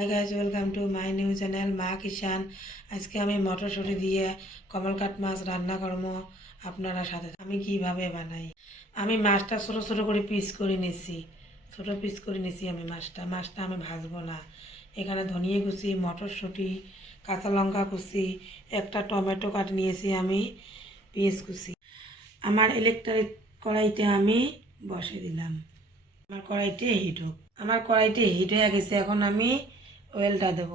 Hi guys, welcome to my new channel মা কিষান। আজকে আমি মটরশুঁটি দিয়ে কমলকাট মাছ রান্না করবো আপনারা সাথে। আমি কিভাবে বানাই, আমি মাছটা ছোটো ছোটো করে পিস করে নিছি। ছোটো পিস করে নিছি আমি মাছটা আমি ভাজবো না। এখানে ধনিয়া কুচি, মটরশুঁটি, কাঁচা লঙ্কা কুচি, একটা টমেটো কাটি নিয়েছি আমি, পেঁয়াজ কুচি। আমার ইলেকট্রিক কড়াইতে আমি বসে দিলাম। আমার কড়াইতে হিট হয়ে গেছে। এখন আমি অয়েলটা দেব।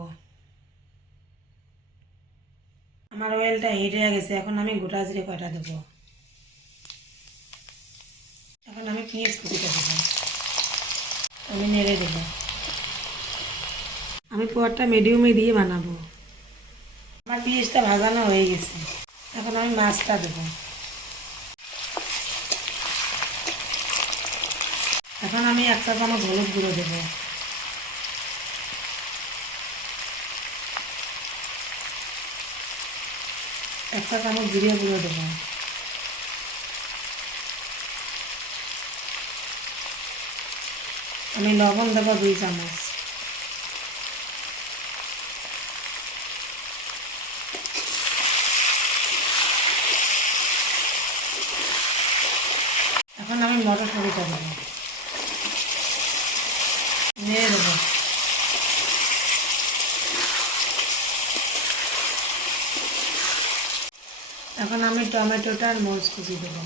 আমার অয়েলটা হিট হয়ে গেছে। এখন আমি গোটা জিরে কয়টা দেব। এখন আমি পেঁয়াজ কুচিটা দেব। আমি নেড়ে দেব। আমি পোয়ারটা মিডিয়ামে দিয়ে বানাবো। আমার পেঁয়াজটা ভাজানো হয়ে গেছে। এখন আমি মাছটা দেব। এখন আমি 1 চা চামচ হলুদ গুঁড়ো দেব। এক চা চামচ জিরে গুঁড়ো দেব। আমি লবণ দেব 2 চামচ। এখন আমি মটরশুঁটিটা দেব, নেড়ে দেবো। এখন আমি টমেটোটা আর মরিচ কুচি দেবো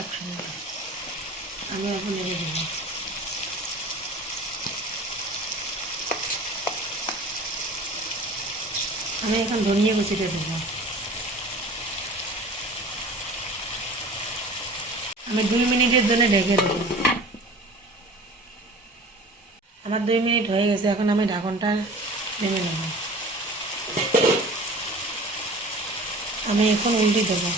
একসঙ্গে। আমি এখন নেড়ে দেবো। আমি এখন ধনিয়া কুচিটা দেবো। আমি 2 মিনিটের জন্য ঢেকে দেবো। আমার 2 মিনিট হয়ে গেছে। এখন আমি ঢাকনটা নেমে নেব। আমি এখন উল্টে দেবো।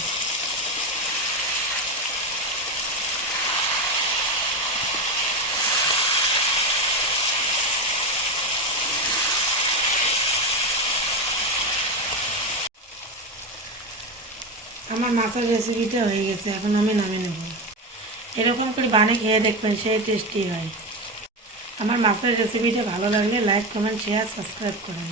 আমার মাছের রেসিপিটা হয়ে গেছে। এখন আমি নামিয়ে নেব। এরকম করে বানিয়ে খেয়ে দেখবেন, সেই টেস্টি হয়। আমার মাছের রেসিপিটা ভালো লাগলে লাইক, কমেন্ট, শেয়ার, সাবস্ক্রাইব করেন।